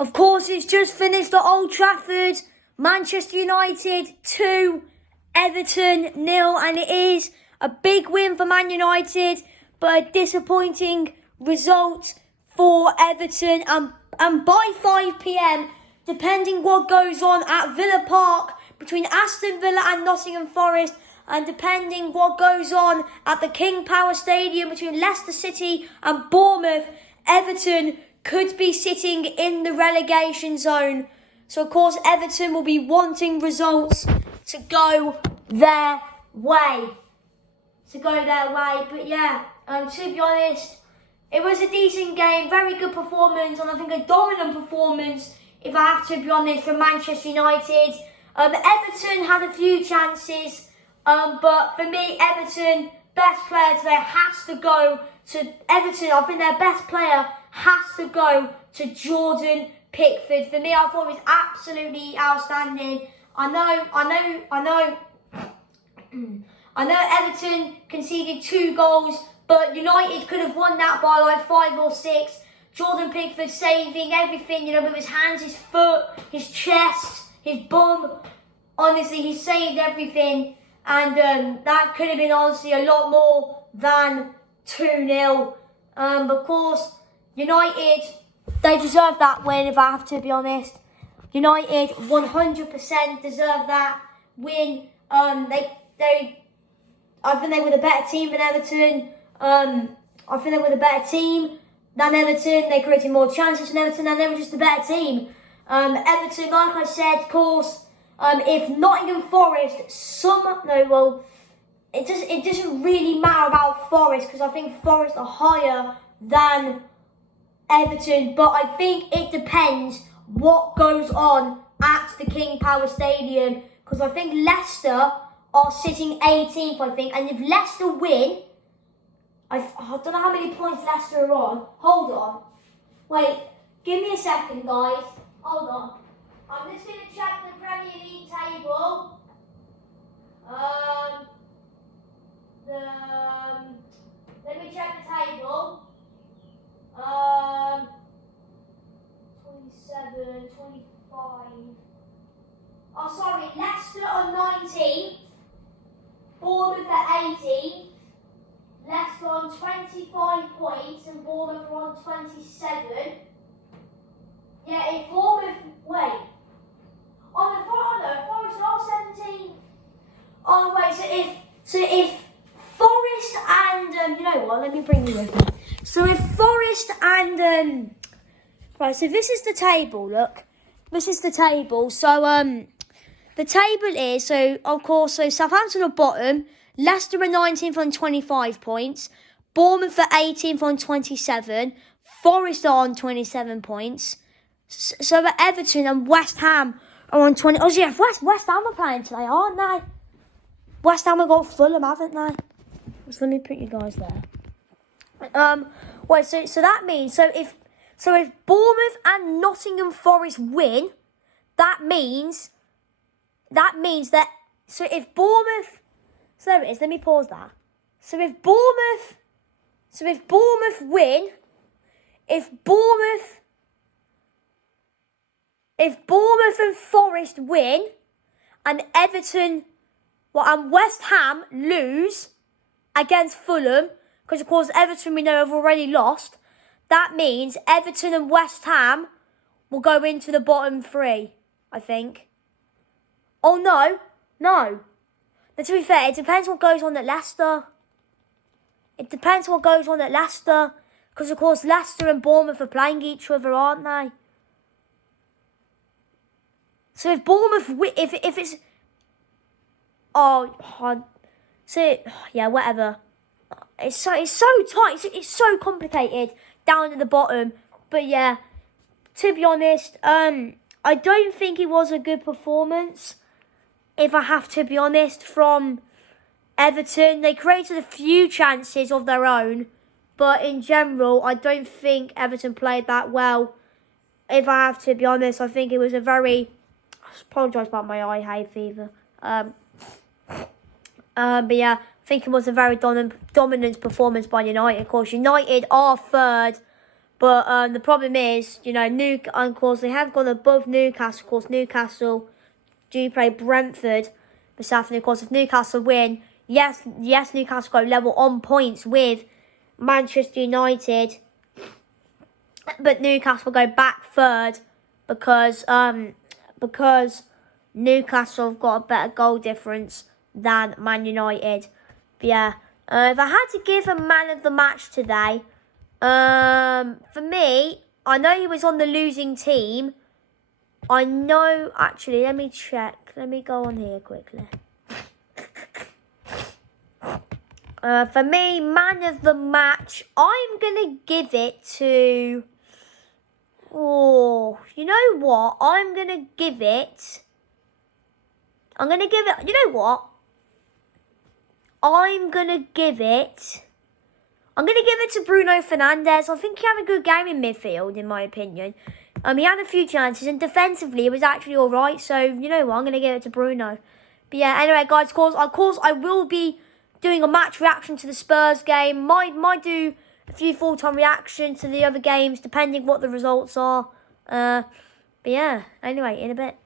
Of course, it's just finished at Old Trafford. Manchester United 2, Everton 0, and it is a big win for Man United, but a disappointing result for Everton. And by 5 p.m, depending what goes on at Villa Park between Aston Villa and Nottingham Forest, and depending what goes on at the King Power Stadium between Leicester City and Bournemouth, Everton could be sitting in the relegation zone. So, of course, Everton will be wanting results to go their way. But yeah, to be honest, it was a decent game, very good performance, and I think a dominant performance, if I have to be honest, from Manchester United. Everton had a few chances, but for me, Everton, best player today has to go to Everton. I think their best player has to go to Jordan Pickford. For me, I thought it was absolutely outstanding. I know Everton conceded 2 goals, but United could have won that by like 5 or 6. Jordan Pickford saving everything, with his hands, his foot, his chest, his bum. Honestly, he saved everything. And that could have been honestly a lot more than 2-0. But of course, United, they deserve that win, if I have to be honest. United 100% deserve that win. I think they were the better team than Everton. I think they were the better team than Everton. They created more chances than Everton, and they were just the better team. Everton, like I said, of course, if Nottingham Forest, it doesn't really matter about Forest, because I think Forest are higher than Everton, but I think it depends what goes on at the King Power Stadium, because I think Leicester are sitting 18th, I think, and if Leicester win, I don't know how many points Leicester are on. Hold on. Wait, give me a second, guys. Hold on. I'm just going to check the Premier League table. Let me check the table. 27, 25. Oh, sorry, Leicester are 19th. Bournemouth are 18th. Leicester on 25 points and Bournemouth are on 27. Yeah, if Bournemouth, wait. Forest are 17th. Oh, wait, so if Forest and, you know what, let me bring you with me. So if Forest and, right, so this is the table, look. This is the table. So, the table is, so, of course, so Southampton are bottom. Leicester are 19th on 25 points. Bournemouth are 18th on 27. Forest are on 27 points. So are Everton and West Ham are on 20. Oh, yeah, West Ham are playing today, aren't they? West Ham have got Fulham, haven't they? So let me put you guys there. Wait, so that means, so if Bournemouth and Nottingham Forest win, that means that, so if Bournemouth, so there it is, let me pause that. So if Bournemouth win, if Bournemouth and Forest win, and Everton, and West Ham lose against Fulham, because of course Everton we know have already lost, that means Everton and West Ham will go into the bottom 3, I think. Oh, no. But to be fair, it depends what goes on at Leicester. Because of course Leicester and Bournemouth are playing each other, aren't they? So if Bournemouth, if it's, yeah, whatever. It's so tight. It's so complicated down at the bottom. But yeah, to be honest, I don't think it was a good performance, if I have to be honest, from Everton. They created a few chances of their own, but in general, I don't think Everton played that well. If I have to be honest, I think it was a very, I apologise about my eye hay fever. But yeah, I think it was a very dominant performance by United. Of course, United are 3rd, But the problem is, you know, of course, they have gone above Newcastle. Of course, Newcastle do play Brentford this afternoon. Of course, if Newcastle win, yes, Newcastle go level on points with Manchester United. But Newcastle go back third because Newcastle have got a better goal difference than Man United. But yeah, if I had to give a man of the match today, for me, I know he was on the losing team. I know, actually, let me check. Let me go on here quickly. For me, man of the match, I'm going to give it to... Oh, you know what? I'm going to give it... You know what? I'm going to give it to Bruno Fernandes. I think he had a good game in midfield, in my opinion. He had a few chances, and defensively, it was actually all right. So, you know what? I'm going to give it to Bruno. But yeah, anyway, guys, of course, I will be doing a match reaction to the Spurs game. Might do a few full-time reactions to the other games, depending what the results are. But yeah, anyway, in a bit.